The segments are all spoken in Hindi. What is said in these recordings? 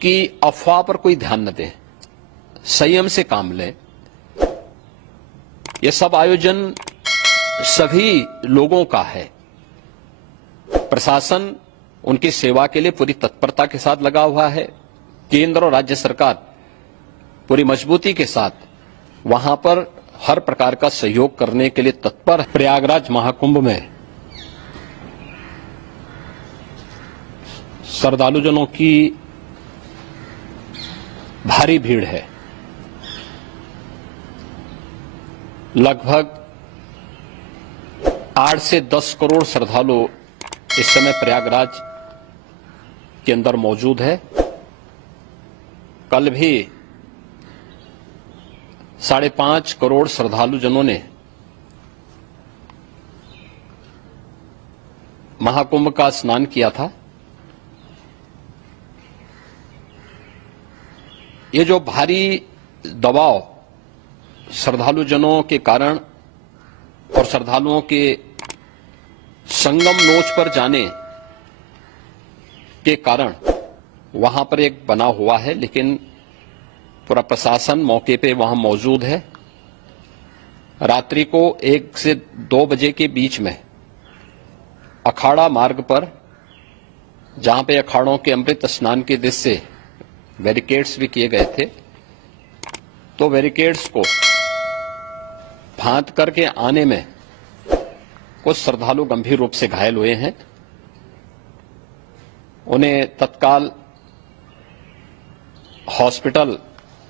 कि अफवाह पर कोई ध्यान न दें, संयम से काम लें। यह सब आयोजन सभी लोगों का है। प्रशासन उनकी सेवा के लिए पूरी तत्परता के साथ लगा हुआ है। केंद्र और राज्य सरकार पूरी मजबूती के साथ वहां पर हर प्रकार का सहयोग करने के लिए तत्पर है। प्रयागराज महाकुंभ में श्रद्धालुजनों की भारी भीड़ है। लगभग 8 से 10 करोड़ श्रद्धालु इस समय प्रयागराज के अंदर मौजूद है। कल भी 5.5 करोड़ श्रद्धालुजनों ने महाकुंभ का स्नान किया था। ये जो भारी दबाव श्रद्धालुजनों के कारण और श्रद्धालुओं के संगम नोच पर जाने के कारण वहां पर एक बना हुआ है, लेकिन पूरा प्रशासन मौके पे वहां मौजूद है। रात्रि को 1 से 2 बजे के बीच में अखाड़ा मार्ग पर, जहां पे अखाड़ों के अमृत स्नान के दृश्य से बैरिकेड्स भी किए गए थे, तो बैरिकेड्स को फांद करके आने में कुछ श्रद्धालु गंभीर रूप से घायल हुए हैं। उन्हें तत्काल हॉस्पिटल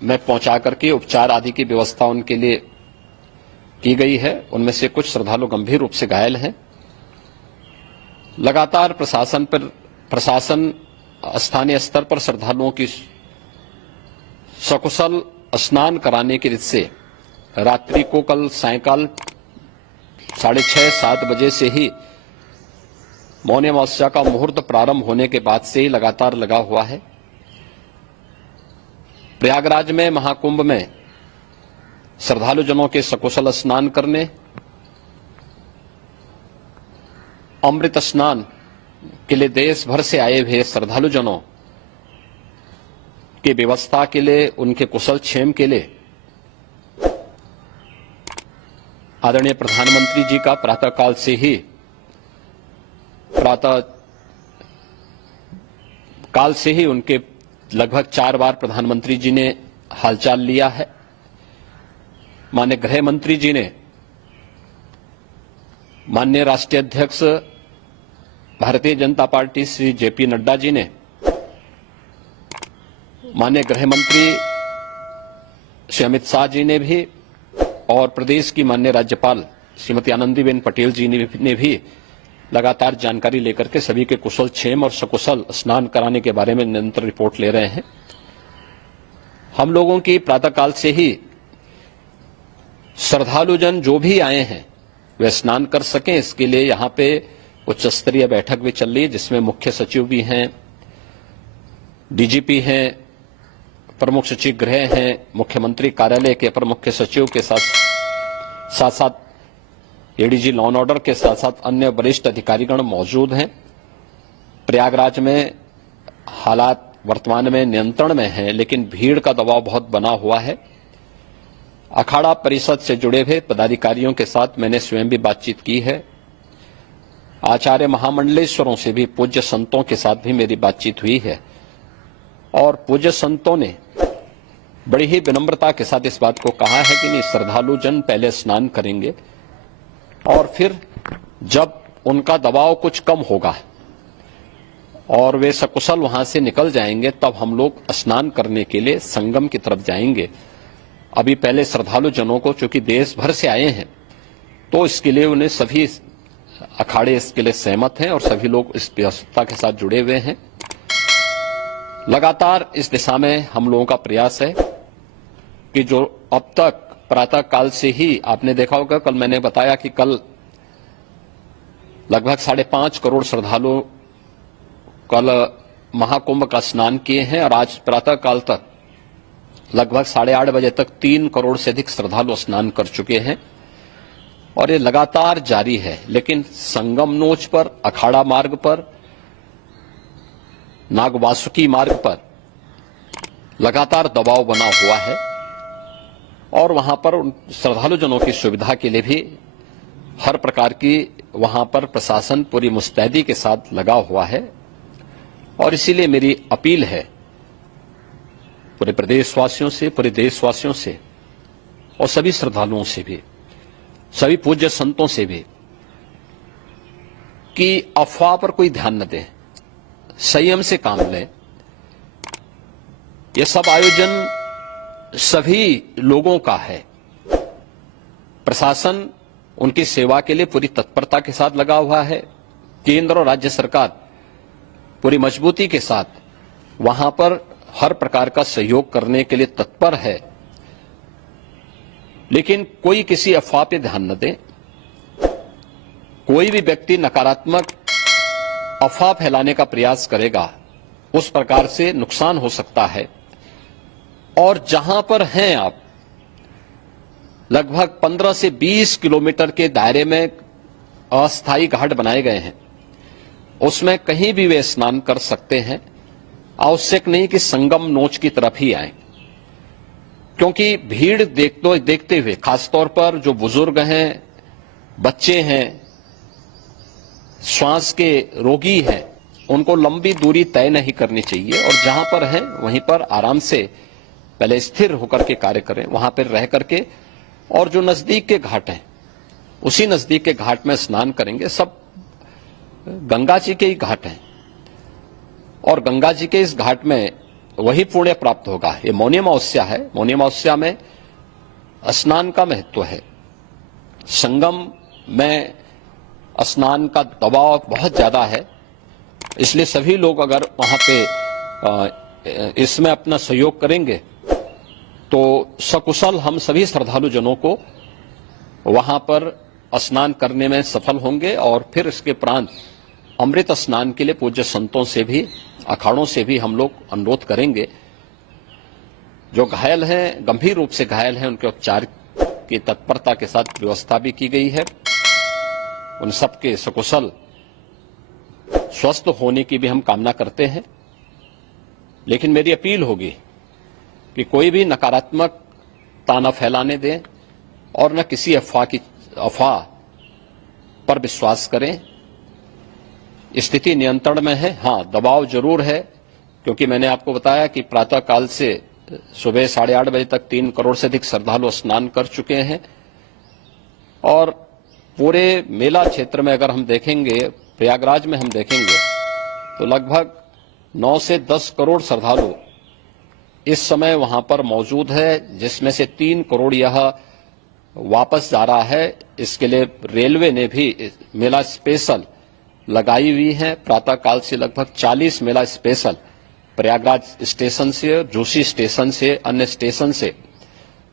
में पहुंचा करके उपचार आदि की व्यवस्था उनके लिए की गई है। उनमें से कुछ श्रद्धालु गंभीर रूप से घायल हैं। लगातार प्रशासन स्थानीय स्तर पर श्रद्धालुओं की सकुशल स्नान कराने के से रात्रि को कल सायंकाल 6:30-7 बजे से ही मौनी अमावस्या का मुहूर्त प्रारंभ होने के बाद से ही लगातार लगा हुआ है। प्रयागराज में महाकुंभ में श्रद्धालुजनों के सकुशल स्नान करने, अमृत स्नान के लिए देश भर से आए हुए श्रद्धालुजनों की व्यवस्था के लिए, उनके कुशल क्षेम के लिए आदरणीय प्रधानमंत्री जी का प्रातःकाल से ही उनके लगभग 4 बार प्रधानमंत्री जी ने हालचाल लिया है। माननीय गृह मंत्री जी ने, माननीय राष्ट्रीय अध्यक्ष भारतीय जनता पार्टी श्री जेपी नड्डा जी ने, माननीय गृह मंत्री श्री अमित शाह जी ने भी, और प्रदेश की माननीय राज्यपाल श्रीमती आनंदीबेन पटेल जी ने भी लगातार जानकारी लेकर के सभी के कुशल क्षेम और सकुशल स्नान कराने के बारे में निरंतर रिपोर्ट ले रहे हैं। हम लोगों की प्रातःकाल से ही श्रद्धालुजन जो भी आए हैं वे स्नान कर सकें, इसके लिए यहां पे उच्च स्तरीय बैठक भी चल रही है, जिसमें मुख्य सचिव भी हैं, डीजीपी हैं, प्रमुख सचिव गृह हैं, मुख्यमंत्री कार्यालय के अपर मुख्य सचिव के साथ साथ एडीजी लॉ एंड ऑर्डर के साथ साथ अन्य वरिष्ठ अधिकारीगण मौजूद हैं। प्रयागराज में हालात वर्तमान में नियंत्रण में हैं, लेकिन भीड़ का दबाव बहुत बना हुआ है। अखाड़ा परिषद से जुड़े हुए पदाधिकारियों के साथ मैंने स्वयं भी बातचीत की है। आचार्य महामंडलेश्वरों से भी, पूज्य संतों के साथ भी मेरी बातचीत हुई है, और पूज्य संतों ने बड़ी ही विनम्रता के साथ इस बात को कहा है कि नहीं, श्रद्धालु जन पहले स्नान करेंगे और फिर जब उनका दबाव कुछ कम होगा और वे सकुशल वहां से निकल जाएंगे, तब हम लोग स्नान करने के लिए संगम की तरफ जाएंगे। अभी पहले श्रद्धालु जनों को, चूंकि देश भर से आए हैं, तो इसके लिए उन्हें सभी अखाड़े इसके लिए सहमत हैं और सभी लोग इस व्यवस्था के साथ जुड़े हुए हैं। लगातार इस दिशा में हम लोगों का प्रयास है कि जो अब तक प्रातः काल से ही आपने देखा होगा, कल मैंने बताया कि कल लगभग 5.5 करोड़ श्रद्धालु कल महाकुंभ का स्नान किए हैं, और आज प्रातः काल तक लगभग 8:30 बजे तक 3 करोड़ से अधिक श्रद्धालु स्नान कर चुके हैं, और ये लगातार जारी है। लेकिन संगम नोच पर, अखाड़ा मार्ग पर, नागवासुकी मार्ग पर लगातार दबाव बना हुआ है और वहां पर श्रद्धालुजनों की सुविधा के लिए भी हर प्रकार की वहां पर प्रशासन पूरी मुस्तैदी के साथ लगा हुआ है। और इसीलिए मेरी अपील है पूरे प्रदेशवासियों से, पूरे देशवासियों से और सभी श्रद्धालुओं से भी, सभी पूज्य संतों से भी कि अफवाह पर कोई ध्यान न दें, संयम से काम लें। यह सब आयोजन सभी लोगों का है। प्रशासन उनकी सेवा के लिए पूरी तत्परता के साथ लगा हुआ है। केंद्र और राज्य सरकार पूरी मजबूती के साथ वहां पर हर प्रकार का सहयोग करने के लिए तत्पर है। लेकिन कोई किसी अफवाह पे ध्यान न दे। कोई भी व्यक्ति नकारात्मक अफवाह फैलाने का प्रयास करेगा, उस प्रकार से नुकसान हो सकता है। और जहां पर हैं आप, लगभग 15 से 20 किलोमीटर के दायरे में अस्थायी घाट बनाए गए हैं, उसमें कहीं भी वे स्नान कर सकते हैं। आवश्यक नहीं कि संगम नोच की तरफ ही आए, क्योंकि भीड़ देखते हुए खासतौर पर जो बुजुर्ग हैं, बच्चे हैं, श्वास के रोगी हैं, उनको लंबी दूरी तय नहीं करनी चाहिए और जहां पर हैं वहीं पर आराम से पहले स्थिर होकर के कार्य करें, वहां पर रह करके। और जो नजदीक के घाट हैं, उसी नजदीक के घाट में स्नान करेंगे। सब गंगा जी के ही घाट हैं और गंगा जी के इस घाट में वही पुण्य प्राप्त होगा। ये मौनी अमावस्या है। मौनी अमावस्या में स्नान का महत्व है। संगम में स्नान का दबाव बहुत ज्यादा है, इसलिए सभी लोग अगर वहां पे इसमें अपना सहयोग करेंगे तो सकुशल हम सभी श्रद्धालु जनों को वहां पर स्नान करने में सफल होंगे। और फिर इसके उपरांत अमृत स्नान के लिए पूज्य संतों से भी, अखाड़ों से भी हम लोग अनुरोध करेंगे। जो घायल हैं, गंभीर रूप से घायल हैं, उनके उपचार की तत्परता के साथ व्यवस्था भी की गई है। उन सबके सकुशल स्वस्थ होने की भी हम कामना करते हैं। लेकिन मेरी अपील होगी कि कोई भी नकारात्मकता न फैलाने दें और न किसी अफवाह पर विश्वास करें। स्थिति नियंत्रण में है। हां, दबाव जरूर है, क्योंकि मैंने आपको बताया कि प्रातः काल से सुबह 8:30 बजे तक 3 करोड़ से अधिक श्रद्धालु स्नान कर चुके हैं। और पूरे मेला क्षेत्र में अगर हम देखेंगे, प्रयागराज में हम देखेंगे तो लगभग 9 से 10 करोड़ श्रद्धालु इस समय वहां पर मौजूद है, जिसमें से 3 करोड़ यह वापस जा रहा है। इसके लिए रेलवे ने भी मेला स्पेशल लगाई हुई है। प्रातः काल से लगभग 40 मेला स्पेशल प्रयागराज स्टेशन से, जोशी स्टेशन से, अन्य स्टेशन से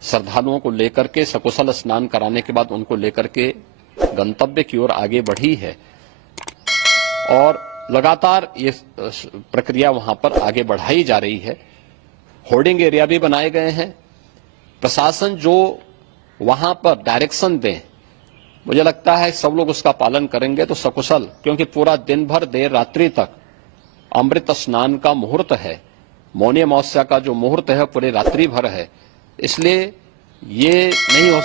श्रद्धालुओं को लेकर के सकुशल स्नान कराने के बाद उनको लेकर के गंतव्य की ओर आगे बढ़ी है। और लगातार ये प्रक्रिया वहां पर आगे बढ़ाई जा रही है। होर्डिंग एरिया भी बनाए गए हैं। प्रशासन जो वहां पर डायरेक्शन दें, मुझे लगता है सब लोग उसका पालन करेंगे तो सकुशल, क्योंकि पूरा दिन भर देर रात्रि तक अमृत स्नान का मुहूर्त है। मौनी अमावस्या का जो मुहूर्त है पूरे रात्रि भर है। इसलिए ये नहीं हो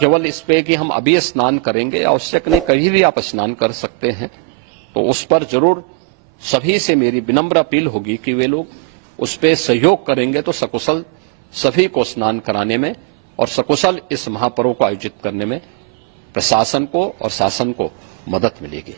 केवल इस पे कि हम अभी स्नान करेंगे, आवश्यक नहीं, कभी भी आप स्नान कर सकते हैं। तो उस पर जरूर सभी से मेरी विनम्र अपील होगी कि वे लोग उस पे सहयोग करेंगे तो सकुशल सभी को स्नान कराने में और सकुशल इस महापर्व को आयोजित करने में प्रशासन को और शासन को मदद मिलेगी।